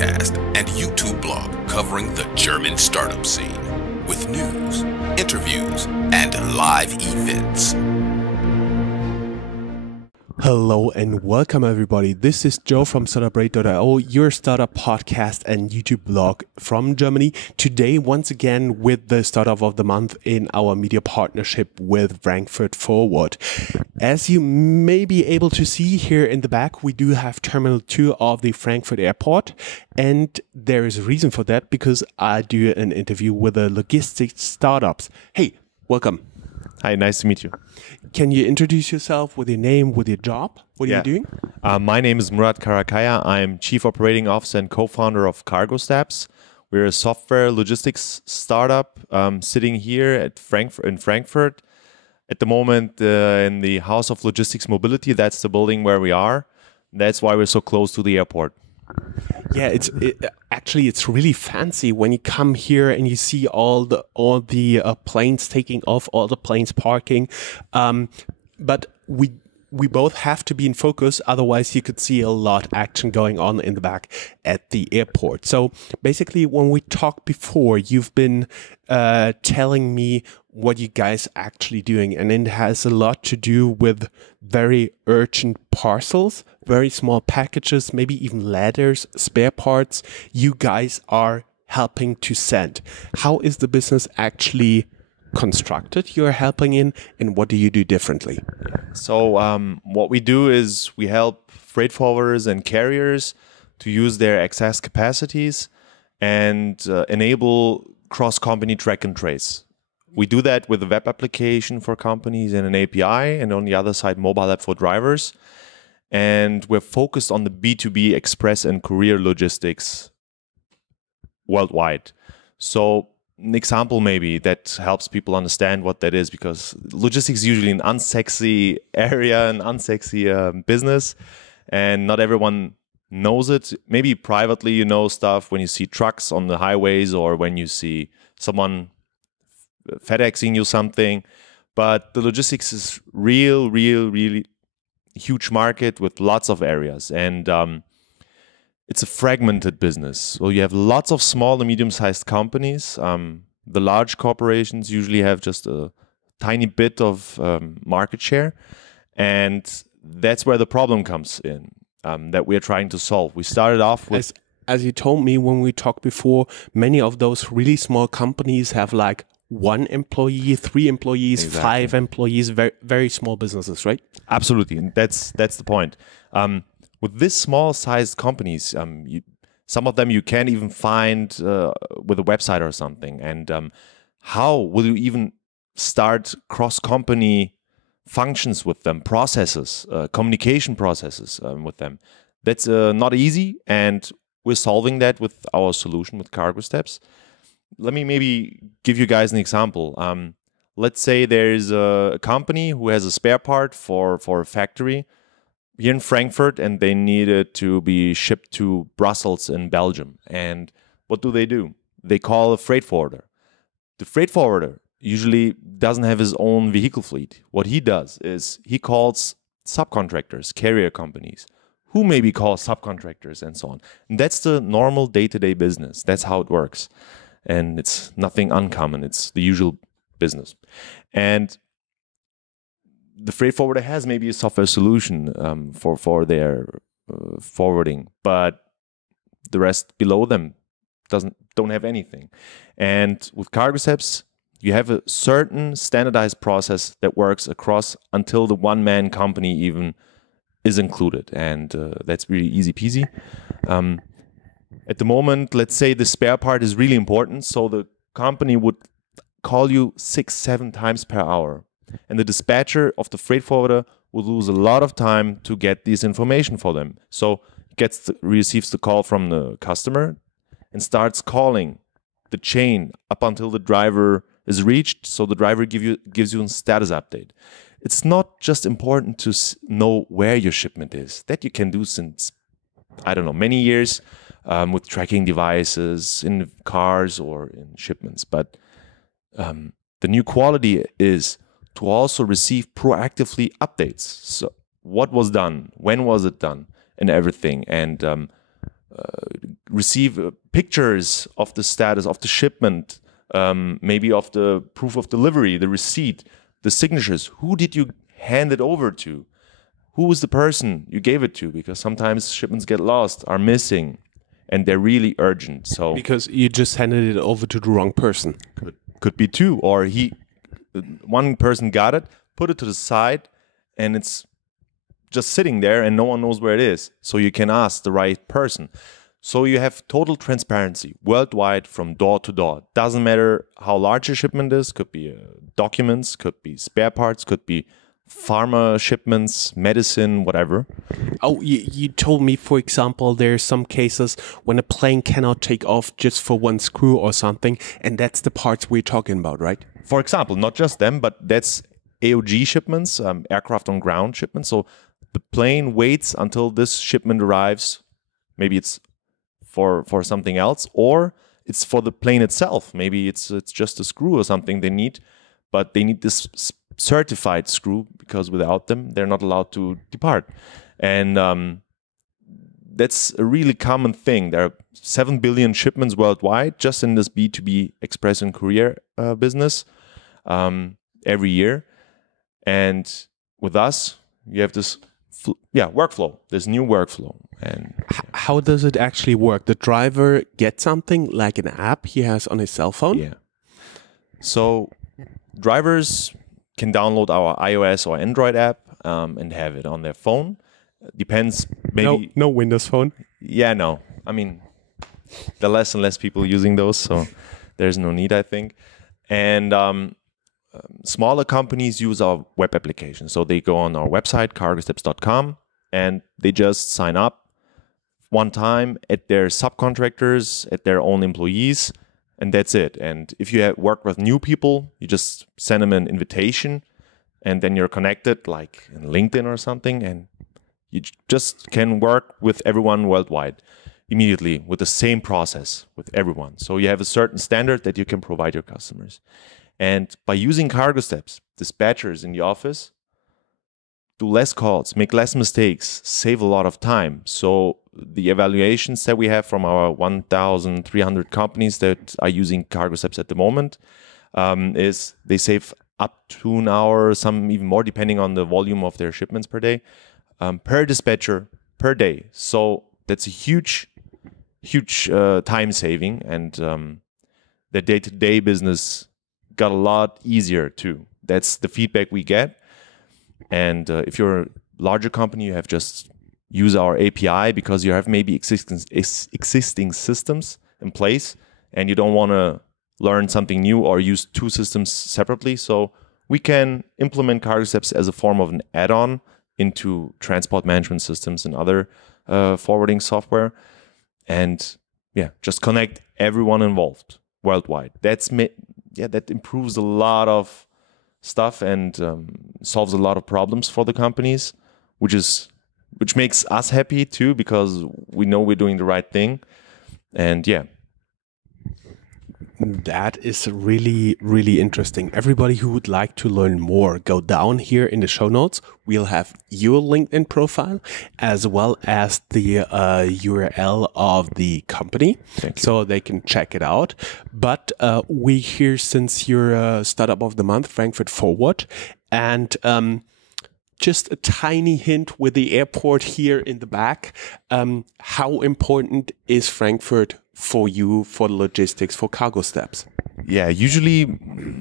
podcast and YouTube blog covering the German startup scene with news, interviews, and live events. Hello and welcome everybody. This is Joe from Startuprad.io, your startup podcast and YouTube blog from Germany. Today, once again, with the startup of the month in our media partnership with Frankfurt Forward. As you may be able to see here in the back, we do have Terminal 2 of the Frankfurt Airport. And there is a reason for that because I do an interview with the LogTech Startups. Hey, welcome. Hi, nice to meet you. Can you introduce yourself with your name, with your job? What are you doing? My name is Murat. I'm Chief Operating Officer and co-founder of CargoSteps. We're a software logistics startup sitting here at Frankfurt. At the moment, in the House of Logistics Mobility, that's the building where we are. That's why we're so close to the airport. Yeah, actually it's really fancy when you come here and you see all the planes taking off, all the planes parking. But we both have to be in focus, otherwise you could see a lot of action going on in the back at the airport. So basically, when we talked before, you've been telling me what you guys are actually doing, and it has a lot to do with very urgent parcels, very small packages, maybe even ladders, spare parts you guys are helping to send. How is the business actually constructed you're helping in, and what do you do differently? So what we do is we help freight forwarders and carriers to use their excess capacities and enable cross-company track and trace. We do that with a web application for companies and an API, and on the other side, mobile app for drivers. And we're focused on the B2B express and courier logistics worldwide. So an example maybe that helps people understand what that is, because logistics is usually an unsexy area, an unsexy business, and not everyone knows it. Maybe privately you know stuff when you see trucks on the highways or when you see someone FedExing you something, but the logistics is really huge market with lots of areas, and it's a fragmented business. So you have lots of small and medium-sized companies. The large corporations usually have just a tiny bit of market share, and that's where the problem comes in that we're trying to solve. We started off with... As you told me when we talked before, many of those really small companies have like 1 employee, 3 employees, Exactly. 5 employees, very, very small businesses, right? Absolutely, and that's the point. With this small-sized companies, some of them you can't even find with a website or something. And how will you even start cross-company functions with them, processes, communication processes with them? That's not easy, and we're solving that with our solution with CargoSteps. Let me maybe give you guys an example. Let's say there's a company who has a spare part for a factory here in Frankfurt, and they need it to be shipped to Brussels in Belgium. And what do? They call a freight forwarder. The freight forwarder usually doesn't have his own vehicle fleet. What he does is he calls subcontractors, carrier companies, who maybe call subcontractors and so on. And that's the normal day-to-day business. That's how it works. And it's nothing uncommon. It's the usual business. And the freight forwarder has maybe a software solution for their forwarding, but the rest below them don't have anything. And with CargoSteps, you have a certain standardized process that works across until the one-man company even is included. And that's really easy peasy. At the moment, let's say the spare part is really important, so the company would call you 6-7 times per hour. And the dispatcher of the freight forwarder will lose a lot of time to get this information for them. So receives the call from the customer and starts calling the chain up until the driver is reached, so the driver gives you a status update. It's not just important to know where your shipment is. That you can do since, I don't know, many years with tracking devices in cars or in shipments. But the new quality is to also receive proactively updates. So what was done, when was it done, and everything. And receive pictures of the status of the shipment, maybe of the proof of delivery, the receipt, the signatures. Who did you hand it over to? Who was the person you gave it to? Because sometimes shipments get lost, are missing, and they're really urgent. So Because you just handed it over to the wrong person. could be two, or one person got it, put it to the side, and it's just sitting there and no one knows where it is. So you can ask the right person. So you have total transparency worldwide from door to door. Doesn't matter how large a shipment is, could be documents, could be spare parts, could be pharma shipments, medicine, whatever. Oh, you told me, for example, there's some cases when a plane cannot take off just for one screw or something, and that's the parts we're talking about, right? For example, not just them, but that's AOG shipments, aircraft on ground shipments. So the plane waits until this shipment arrives. Maybe it's for something else, or it's for the plane itself. Maybe it's just a screw or something they need, but they need this certified screw because without them, they're not allowed to depart. And that's a really common thing. There are 7 billion shipments worldwide just in this B2B express and courier business every year. And with us, you have this workflow, this new workflow. And how does it actually work? The driver gets something like an app he has on his cell phone? yeah. So drivers can download our iOS or Android app and have it on their phone. Depends, maybe. No Windows phone? Yeah, no. I mean, there are less and less people using those, so there's no need, I think. And smaller companies use our web application. So they go on our website, CargoSteps.com, and they just sign up one time at their subcontractors, at their own employees, and that's it. And if you work with new people, you just send them an invitation, and then you're connected, like in LinkedIn or something, and you just can work with everyone worldwide immediately with the same process with everyone. So you have a certain standard that you can provide your customers. And by using CargoSteps, dispatchers in the office do less calls, make less mistakes, save a lot of time. So the evaluations that we have from our 1,300 companies that are using CargoSteps at the moment is they save up to an hour, some even more, depending on the volume of their shipments per day, per dispatcher per day. So that's a huge time saving, and the day-to-day business got a lot easier too. That's the feedback we get. And if you're a larger company, you have just use our API because you have maybe existing systems in place and you don't want to learn something new or use two systems separately. So we can implement CargoSteps as a form of an add-on into transport management systems and other forwarding software, and just connect everyone involved worldwide. That improves a lot of stuff and solves a lot of problems for the companies, which makes us happy too, because we know we're doing the right thing. And that is really, really interesting. Everybody who would like to learn more, go down here in the show notes. We'll have your LinkedIn profile as well as the URL of the company so they can check it out. But we here, since you're a Startup of the Month, Frankfurt Forward, and just a tiny hint with the airport here in the back. How important is Frankfurt for you, for logistics, for CargoSteps? Yeah, usually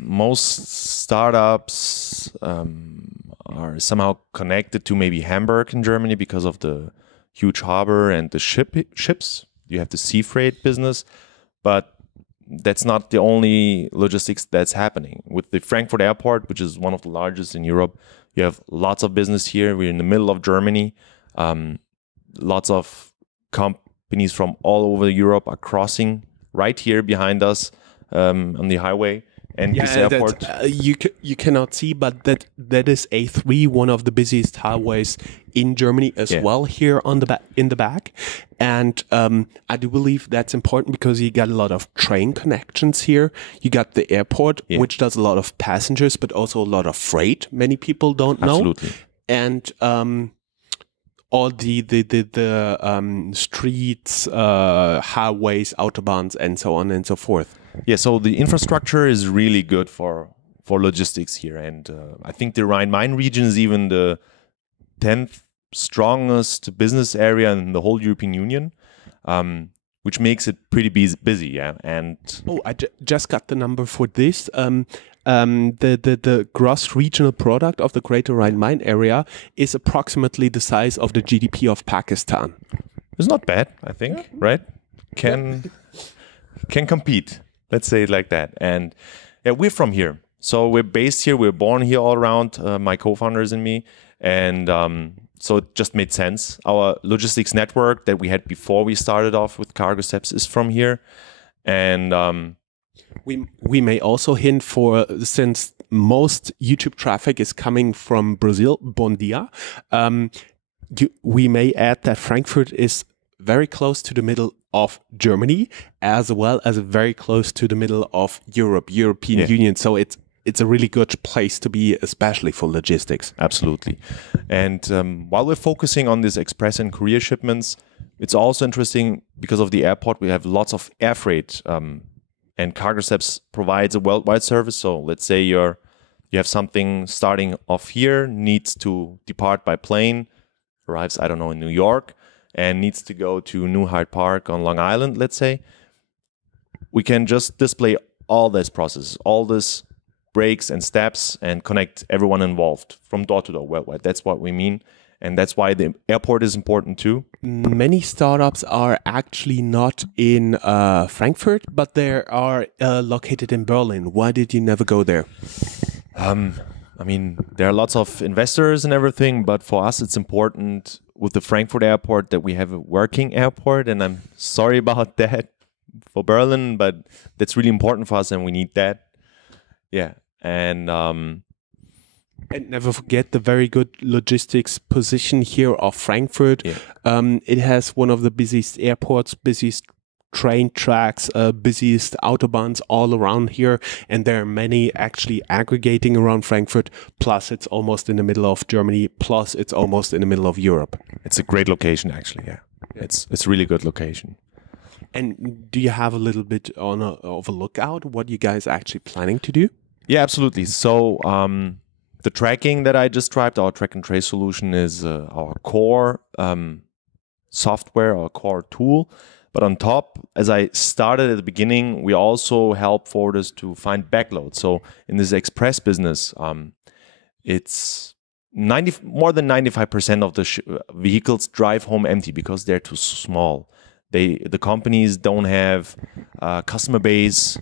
most startups are somehow connected to maybe Hamburg in Germany because of the huge harbor and the ships. You have the sea freight business, but that's not the only logistics that's happening. With the Frankfurt Airport, which is one of the largest in Europe, you have lots of business here. We're in the middle of Germany. Lots of companies from all over Europe are crossing right here behind us on the highway. And this airport, you cannot see, but that is A3, one of the busiest highways in Germany as well. Here on in the back, and I do believe that's important because you got a lot of train connections here. You got the airport, which does a lot of passengers, but also a lot of freight. Many people don't know. Absolutely. And all the streets, highways, autobahns, and so on and so forth. Yeah, so the infrastructure is really good for logistics here, and I think the Rhine-Main region is even the 10th strongest business area in the whole European Union, which makes it pretty busy. Yeah, and I just got the number for this. The gross regional product of the Greater Rhine-Main area is approximately the size of the GDP of Pakistan. it's not bad, I think. Right? Can compete. Let's say it like that. And yeah, we're from here. So we're based here. We're born here all around, my co-founders and me. And so it just made sense. Our logistics network that we had before we started off with CargoSteps is from here. And we may also hint for, since most YouTube traffic is coming from Brazil, Bom dia, we may add that Frankfurt is very close to the middle of Germany, as well as very close to the middle of European Union. So it's a really good place to be, especially for logistics. Absolutely. And while we're focusing on these express and courier shipments, it's also interesting because of the airport. We have lots of air freight, and CargoSteps provides a worldwide service. So let's say you have something starting off here, needs to depart by plane, arrives, I don't know, in New York, and needs to go to New Hyde Park on Long Island, let's say. We can just display all this process, all this breaks and steps, and connect everyone involved from door to door worldwide. That's what we mean. And that's why the airport is important too. Many startups are actually not in Frankfurt, but they are located in Berlin. Why did you never go there? I mean, there are lots of investors and everything, but for us, it's important with the Frankfurt Airport that we have a working airport. And I'm sorry about that for Berlin, but that's really important for us and we need that. Yeah. And never forget the very good logistics position here of Frankfurt. Yeah. It has one of the busiest airports, busiest train tracks, busiest autobahns all around here. And there are many actually aggregating around Frankfurt. Plus, it's almost in the middle of Germany. Plus, it's almost in the middle of Europe. It's a great location, actually. Yeah. It's a really good location. And do you have a little bit of a lookout? What you guys actually planning to do? Yeah, absolutely. So the tracking that I described, our track and trace solution, is our core software, our core tool. But on top, as I started at the beginning, we also help forwarders to find backload. So in this express business, it's more than 95% of the vehicles drive home empty because they're too small. The companies don't have a customer base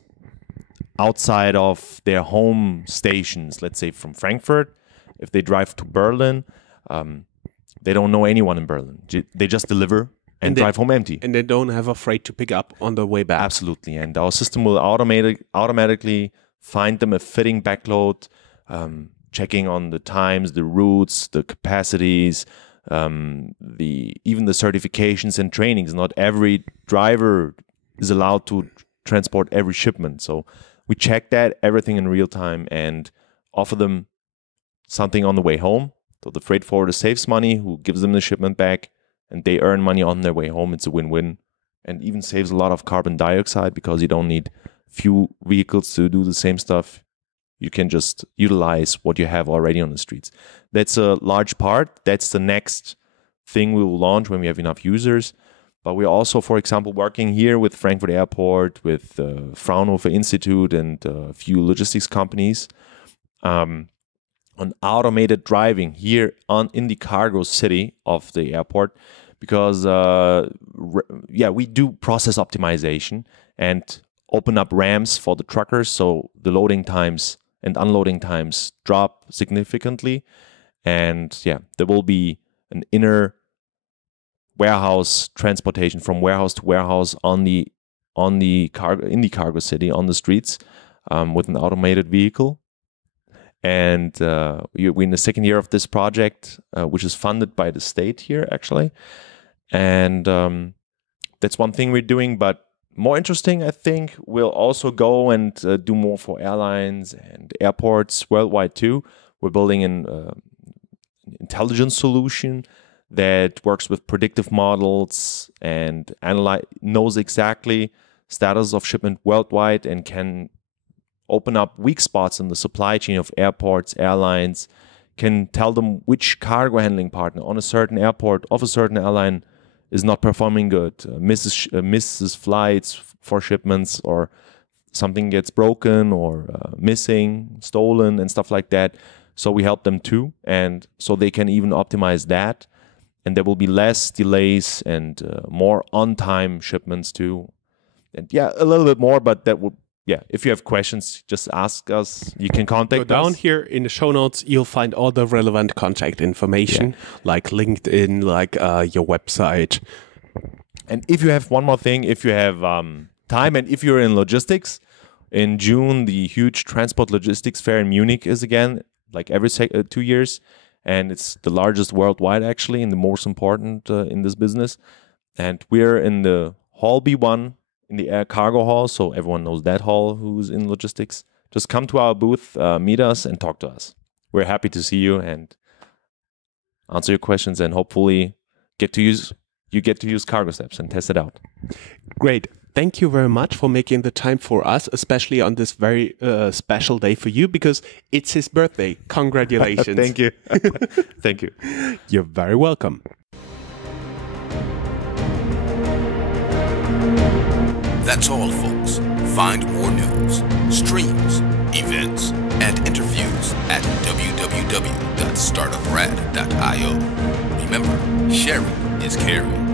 outside of their home stations. Let's say from Frankfurt, if they drive to Berlin, they don't know anyone in Berlin. They just deliver and drive home empty. And they don't have a freight to pick up on the way back. Absolutely. And our system will automatically find them a fitting backload, checking on the times, the routes, the capacities, even the certifications and trainings. Not every driver is allowed to transport every shipment. So we check that, everything in real time, and offer them something on the way home. So the freight forwarder saves money, who gives them the shipment back, and they earn money on their way home. It's a win-win, and even saves a lot of carbon dioxide because you don't need few vehicles to do the same stuff. You can just utilize what you have already on the streets. That's a large part. That's the next thing we will launch when we have enough users. But we're also, for example, working here with Frankfurt Airport, with Fraunhofer Institute, and a few logistics companies on automated driving here in the cargo city of the airport, because we do process optimization and open up ramps for the truckers, so the loading times and unloading times drop significantly. And there will be an inner warehouse transportation from warehouse to warehouse in the cargo city on the streets with an automated vehicle. And we're in the second year of this project, which is funded by the state here, actually. And that's one thing we're doing. But more interesting, I think, we'll also go and do more for airlines and airports worldwide too. We're building an intelligence solution that works with predictive models and knows exactly status of shipment worldwide and can open up weak spots in the supply chain of airports, airlines, can tell them which cargo handling partner on a certain airport of a certain airline is not performing good, misses flights for shipments, or something gets broken or missing, stolen, and stuff like that. So we help them too, and so they can even optimize that, and there will be less delays and more on-time shipments too. And yeah, a little bit more, but that would, yeah, if you have questions, just ask us. You can contact us. Go down here in the show notes. You'll find all the relevant contact information, like LinkedIn, like your website. And if you have one more thing, if you have time and if you're in logistics, in June, the huge transport logistics fair in Munich is again, like every 2 years. And it's the largest worldwide, actually, and the most important in this business. And we're in the Hall B1, in the air cargo hall, so everyone knows that hall who's in logistics. Just come to our booth, meet us, and talk to us. We're happy to see you and answer your questions, and hopefully get to use CargoSteps and test it out. Great. Thank you very much for making the time for us, especially on this very special day for you, because it's his birthday. Congratulations. Thank you. Thank you. You're very welcome. That's all, folks. Find more news, streams, events, and interviews at www.Startuprad.io. Remember, sharing is caring.